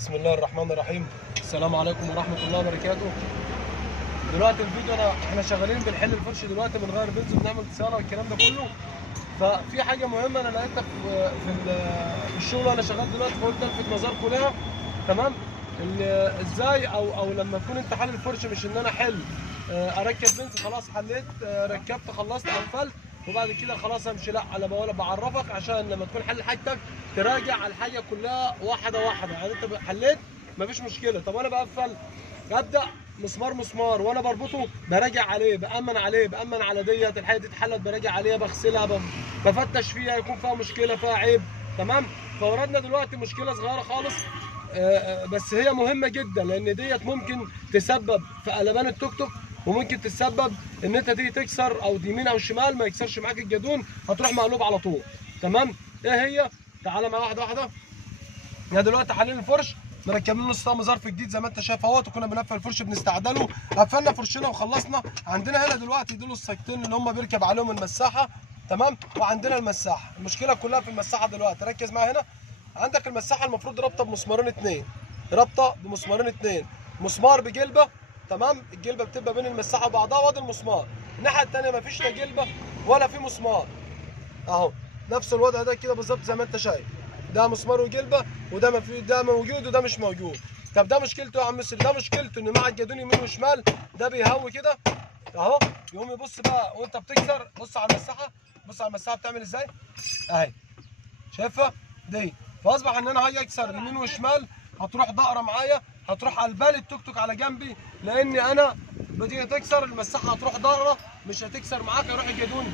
بسم الله الرحمن الرحيم. السلام عليكم ورحمة الله وبركاته. دلوقتي الفيديو احنا شغالين بنحل الفرش دلوقتي، بنغير بنز وبنعمل صيانة والكلام ده كله. ففي حاجة مهمة أنا لقيتها في الشغل وأنا شغال دلوقتي، فقلت ألفت نظركم ليها. تمام؟ إزاي أو لما تكون أنت حل الفرش، مش إن أنا أحل أركب بنز خلاص حليت ركبت خلصت قفلت وبعد كده خلاص امشي. لا، انا بقول بعرفك عشان لما تكون حل حاجتك تراجع على الحاجه كلها واحده واحده. يعني انت حليت مفيش مشكله، طب انا بقفل ابدا مسمار مسمار وانا بربطه براجع عليه، بامن على ديت الحاجه دي اتحلت، براجع عليها بغسلها بفتش فيها يكون فيها مشكله فيها عيب. تمام؟ فوردنا دلوقتي مشكله صغيره خالص، بس هي مهمه جدا، لان ديت ممكن تسبب في قلبان التوك توك، وممكن تسبب ان انت تيجي تكسر او يمين او شمال ما يكسرش معاك الجدون، هتروح مقلوب على طول. تمام؟ ايه هي؟ تعالى معايا واحده واحده. احنا دلوقتي حالين الفرش مركبين له طقم ظرف جديد زي ما انت شايف اهوت، وكنا بنقفل الفرش بنستعدله، قفلنا فرشنا وخلصنا. عندنا هنا دلوقتي دول السايقتين اللي هم بيركب عليهم المساحه. تمام؟ وعندنا المساحه، المشكله كلها في المساحه دلوقتي. ركز معايا هنا. عندك المساحه المفروض رابطه بمسمارين اتنين، مسمار بجلبه. تمام؟ الجلبه بتبقى بين المساحه وبعضها، وادي المسمار. الناحيه الثانيه مفيش لا جلبه ولا في مسمار اهو، نفس الوضع ده كده بالظبط زي ما انت شايف. ده مسمار وجلبه، وده ما في، ده موجود وده مش موجود. طب ده مشكلته يا عم مصري، ده مشكلته ان مع الجدون يمين وشمال ده بيهوي كده اهو، يقوم يبص بقى وانت بتكسر. بص على المساحه، بص على المساحه بتعمل ازاي اهي، شايفها دي. فاصبح ان انا هاجي اكسر يمين وشمال هتروح دقره معايا، هتروح على بالي التوك توك على جنبي، لاني انا بتيجي تكسر المساحه هتروح دقره مش هتكسر معاك، يروح الجدون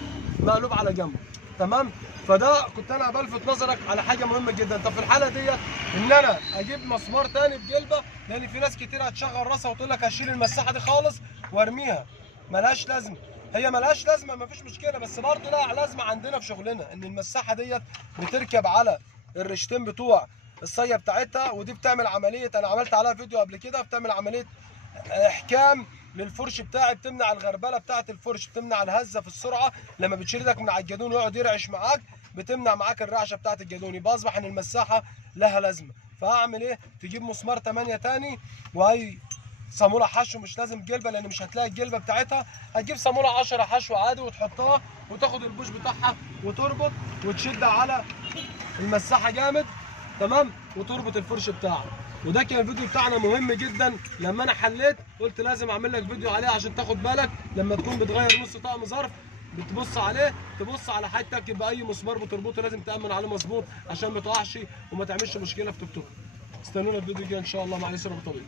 مقلوب على جنبه. تمام؟ فده كنت انا بلفت نظرك على حاجه مهمه جدا. طب في الحاله ديت ان انا اجيب مسمار تاني بجلبه، لان في ناس كتير هتشغل راسها وتقول لك هشيل المساحه دي خالص وارميها، ملهاش لازمه. هي ملهاش لازمه مفيش مشكله، بس برضه لها لازمه عندنا في شغلنا، ان المساحه ديت بتركب على الريشتين بتوع الصيه بتاعتها، ودي بتعمل عمليه، انا عملت عليها فيديو قبل كده، بتعمل عمليه احكام للفرش بتاعي، بتمنع الغربله بتاعه الفرش، بتمنع الهزه في السرعه. لما بتشيلك من على الجدون ويقعد يرعش معاك بتمنع معاك الرعشه بتاعه الجدون، يبقى اصبح ان المساحه لها لازمه. فاعمل ايه؟ تجيب مسمار 8 تاني، وهي صاموله حشو، مش لازم جلبه لان مش هتلاقي الجلبه بتاعتها، هتجيب صاموله 10 حشو عادي وتحطها وتاخد البوش بتاعها وتربط وتشد على المساحه جامد. تمام؟ وتربط الفرش بتاعك. وده كان الفيديو بتاعنا مهم جدا، لما انا حليت قلت لازم اعمل لك فيديو عليه عشان تاخد بالك لما تكون بتغير نص طقم ظرف، بتبص عليه تبص على حاجتك، يبقى اي مسمار بتربطه لازم تامن عليه مظبوط عشان ما تقعش وما تعملش مشكله في توك توك. استنونا الفيديو الجاي ان شاء الله. معلش ربط طويل.